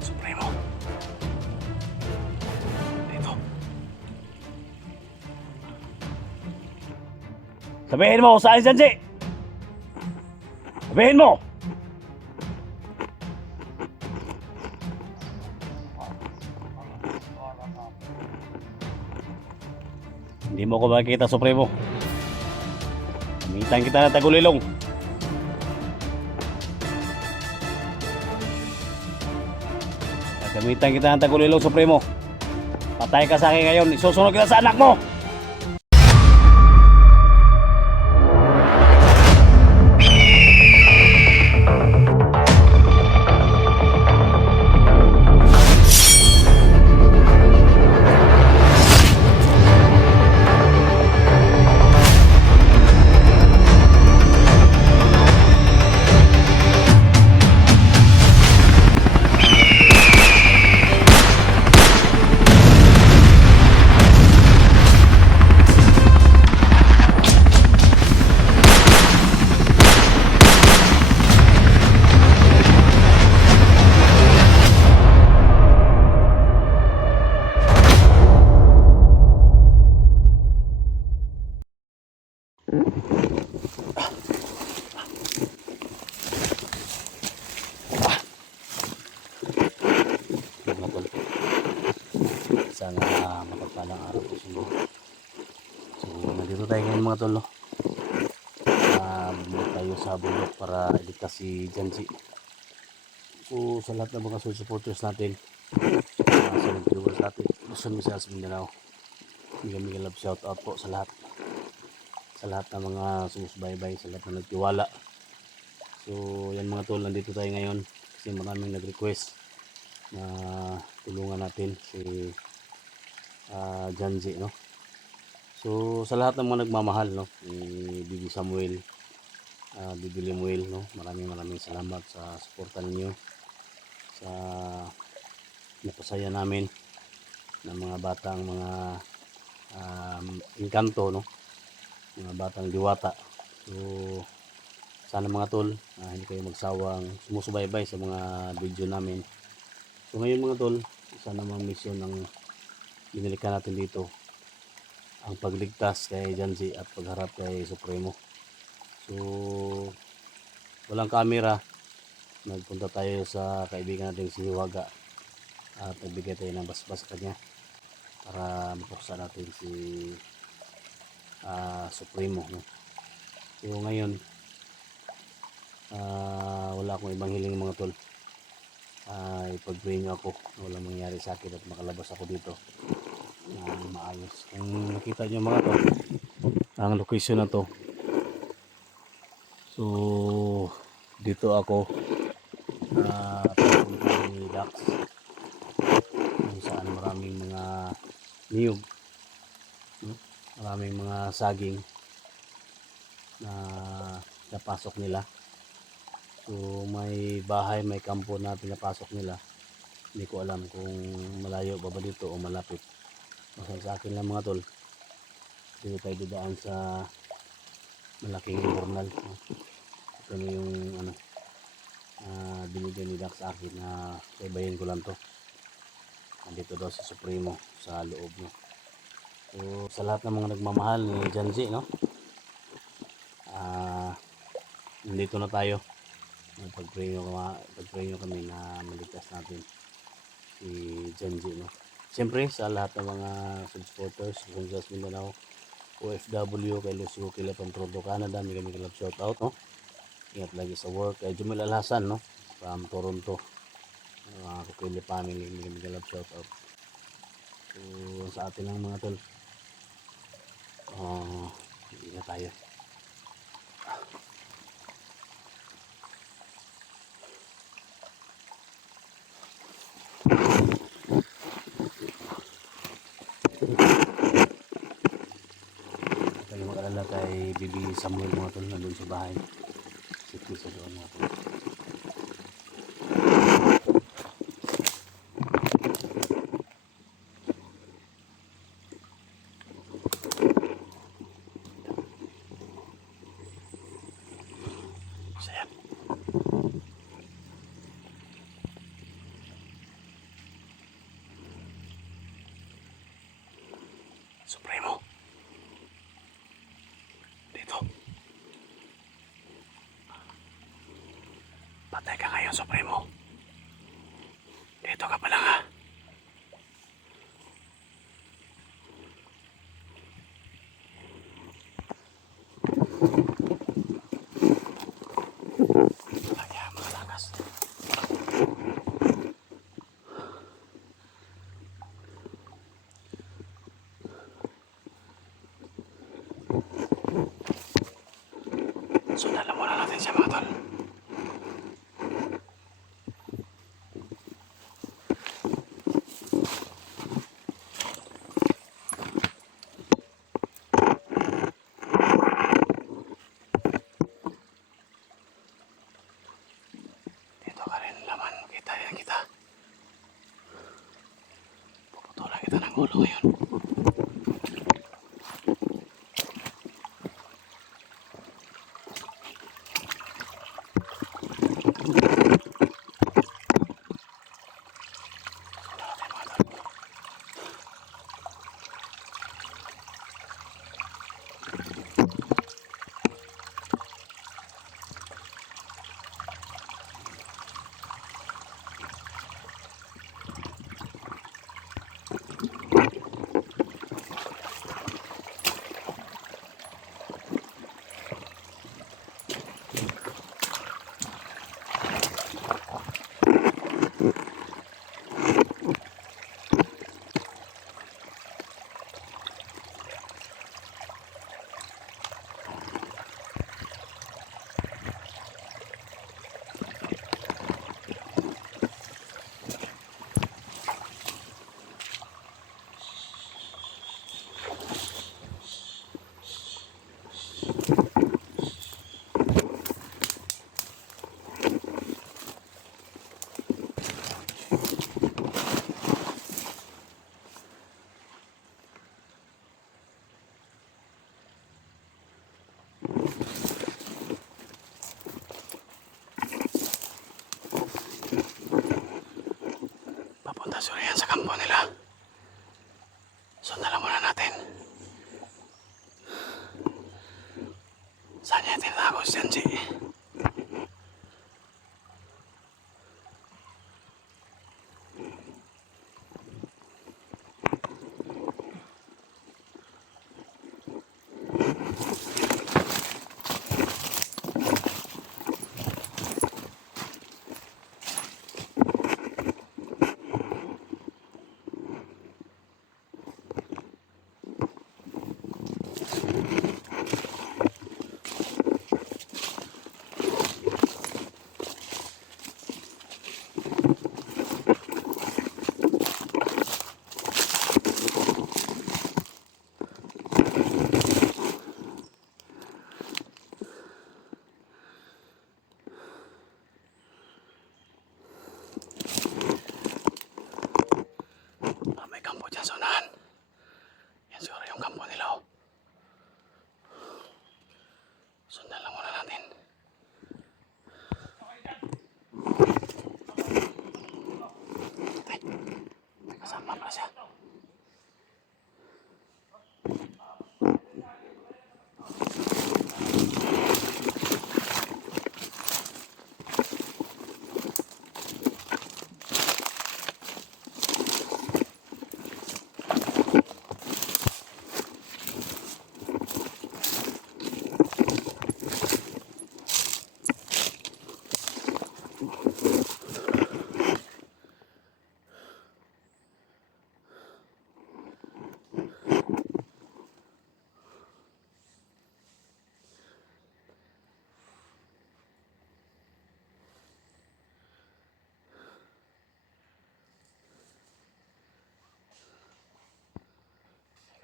Supremo. Dito. Sabihin mo kung saan si Janji. Sabihin mo. Hindi mo ko makikita, Supremo. Gamitan kita na tagulilong. Gamitan kita ng tagulilong, Supremo. Patay ka sa akin ngayon. Isusunod kita sa anak mo. Sana mapagpalang araw po sa inyo. So nandito tayo ngayon mga tol, no? Bumalik tayo sa bundok para iligtas si Janji. So sa lahat ng mga supporters natin, sa mga viewers natin, Luzon, Visayas, Mindanao, mega love shout out po sa lahat. Sa lahat ng mga sumusubaybay, sa lahat na nagtiwala. So yan mga tol, nandito tayo ngayon kasi maraming nag-request na tulungan natin si Janji, no? So sa lahat ng mga nagmamahal, no, ni Bibi Samuel, Bibi Lemuel, no, maraming salamat sa suporta ninyo, sa napasaya namin ng mga batang mga engkanto, no, mga batang diwata. So sana mga tol, hindi kayo magsawang sumusubaybay sa mga video namin. So ngayon mga tol, isa namang mission ng binilikan natin dito, ang pagligtas kay Janji at pagharap kay Supremo. So walang camera, nagpunta tayo sa kaibigan natin si Hiwaga at nagbigay tayo ng basbas sa kanya para mapuksa natin si Supremo, no? So ngayon wala akong ibang hiling mga tol. Ipag-pray nyo ako na walang mangyari sa akin at makalabas ako dito na maayos. Kung nakita nyo mga tol, ang location na to, so dito ako papunta ni Dax, kung saan maraming mga niyog, no? Maraming mga saging na napasok nila. So may bahay, may kampo na pinapasok nila. Hindi ko alam kung malayo ba dito o malapit. Basta sa akin lang mga tol, dito tayo didaan sa malaking journal, no? Ito na yung binigyan ni Dax sa akin na ibayin ko lang to. Nandito daw si Supremo sa loob, no? So sa lahat ng mga nagmamahal ni Janji, no, nandito na tayo. Pag-pray nyo kami na maligtas natin si Janji, no? Siyempre sa lahat ng mga supporters Luzon, Visayas, Mindanao, OFW, kay Lucio Kila Pantrodo, Canada, mega love shout out, no? Ingat lagi sa work. Kay Jumel Alhasan, no, from Toronto, Kukili family, mega love shout out. So sa atin lang mga tol, ingat tayo. Kayo mag-alala kay Bibi Samuel mga tol, nandun sa bahay. Safety sa doon mga tol. Patay ka ngayon, Supremo. Dito ka pa lang, ha? Kaya makalakas. Sundan muna natin siya, mga tol. Dito ka rin laman. Kita yan kita. Puputulan kita ng ulo ngayon. Papunta suriyan sa kampo nila. Sundan muna natin. Saan niya tinatago si Janji? May kampo dyan sa unahan. Yan siguro yung kampo nila, oh. Sundan lang muna natin. Ay, may kasama pala siya.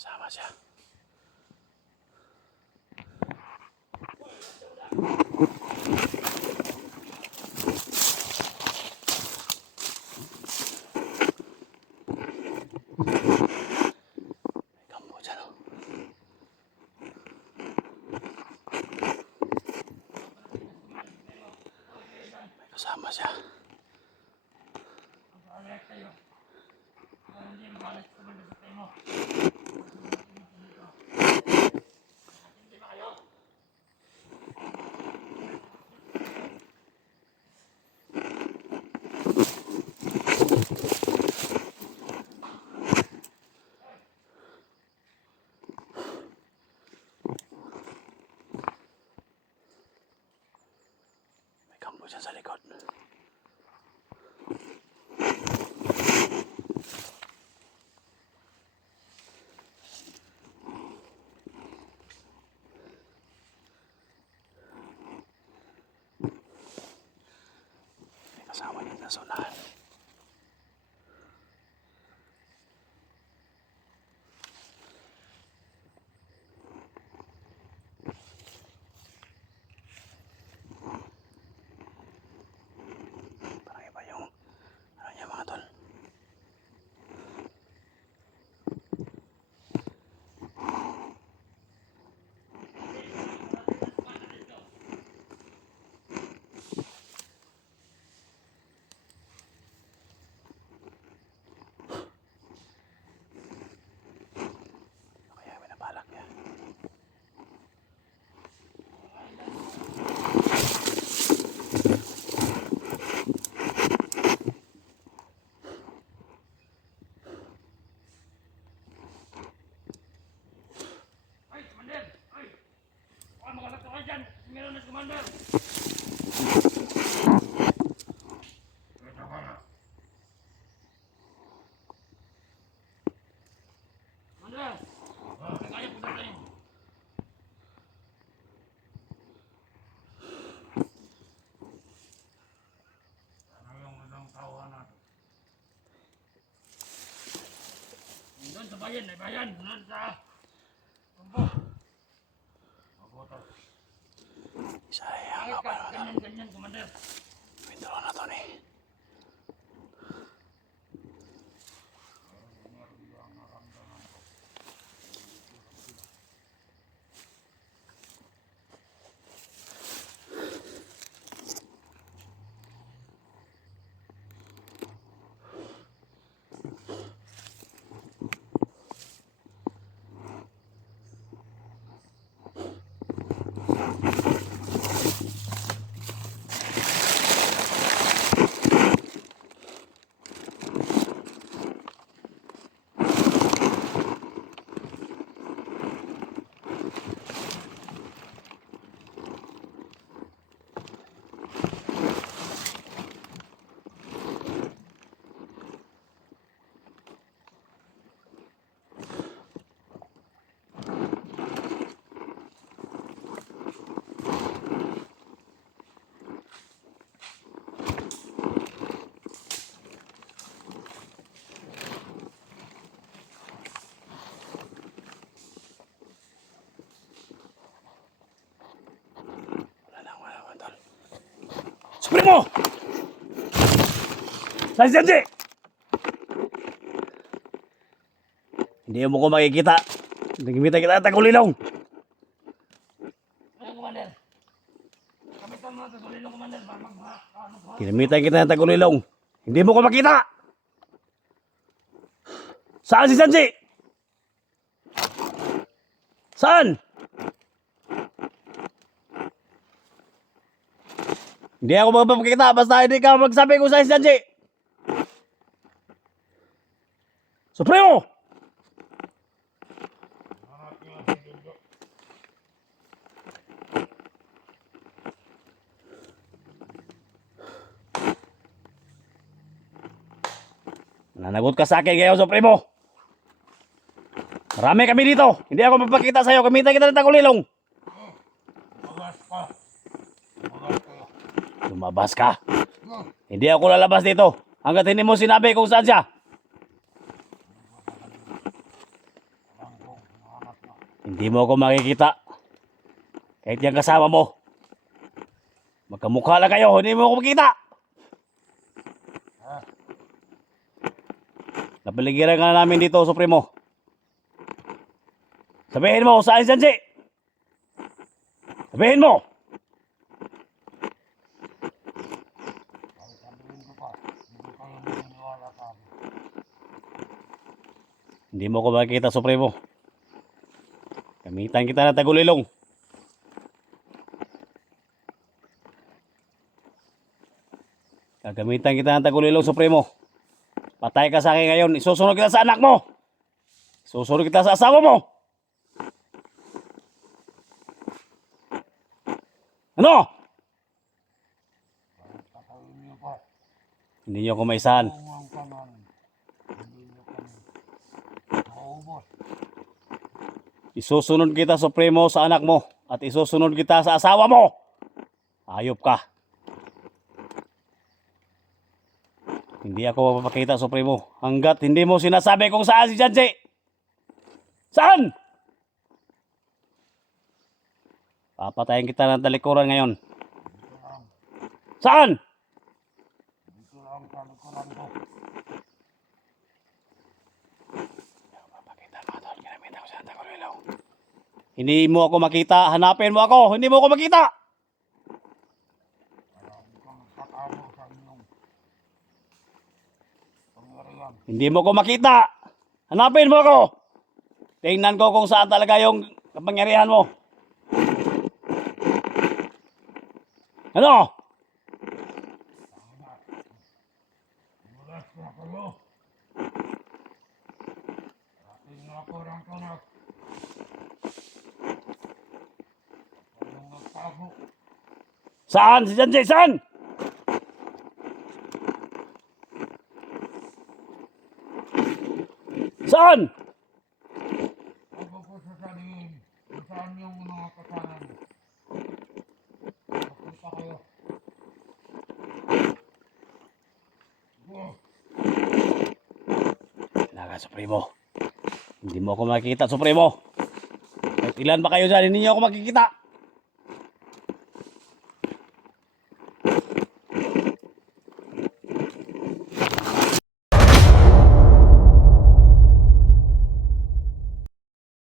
Kasama siya. May kampo dyan, oh. May kasama siya. dyan sa likod. May kasama niya sa sunahan. Parang iba yung ano niya mga tol. Kaya binabalak niya. Ay, Commander! Ay! Baka makalak ka dyan! Meron na si Commander! Commander! Kaya po natin! Ano yung isang tawa natin? Doon sa bayan! May bayan! Doon sa... Tumbo! Mabutas! Sayang Bakit nga ka? pa naman. Ganyan, Commander! Withdraw na to ni. Wala naman tol. Supremo! Saan si Janji? Hindi mo ko makikita. Nagkimita kita tagulilong. Ano, Commander? Kamitan mo sa sulilong, Commander! Para mag... Kinimita kita ng tagulilong. Hindi mo ko makita. Saan si Janji? Saan? Hindi ako magpapakita basta hindi ka magsabi kung saan si Janji. Supremo! Nanagot ka sa akin ngayon, Supremo. Marami kami dito. Hindi ako magpapakita sa'yo. Kamita kita ng tagulilong. Magas ka! Magas ka! Lumabas ka. Hindi ako lalabas dito. Hanggat hindi mo sinabi kung saan siya. Hindi mo ako makikita. Kahit yung kasama mo. Magkamukha lang kayo. Hindi mo ako makita. Napaligiran ka na namin dito, Supremo. Sabihin mo, saan si Janji? Sabihin mo! Hindi mo ko makikita, Supremo. Gamitan kita ng tagulilong. Gagamitan kita ng tagulilong, Supremo. Patay ka sa akin ngayon. Isusunod kita sa anak mo. Isusunod kita sa asawa mo. Ano? Hindi nyo ako maisahan. Kung ang kanan, hindi nyo kami maubos. Isusunod kita, Supremo, sa anak mo. At isusunod kita sa asawa mo. Ayop ka. Hindi ako mapapakita, Supremo. Hanggat hindi mo sinasabi kung saan si Janji. Saan? Papatayin kita ng talikuran ngayon. Dito lang. Saan? Dito lang sa likuran ko. Hindi mo ako makita. Hanapin mo ako. Hindi mo ako makita. Marami kang kakabo sa inyong pangyarihan. Hindi mo ako makita. Hanapin mo ako. Tingnan ko kung saan talaga yung kapangyarihan mo. Ano? Mulas na kayo. Ating nakurang kanak. Kayong nagtago. Saan si Janji? Saan? Saan? Ako po sasabihin kung saan yung mga kasalanan. Magpunta kayo. Go. Naga, Supremo. Hindi mo ako makikita, Supremo. Kahit ilan ba kayo dyan, hindi niyo ako makikita.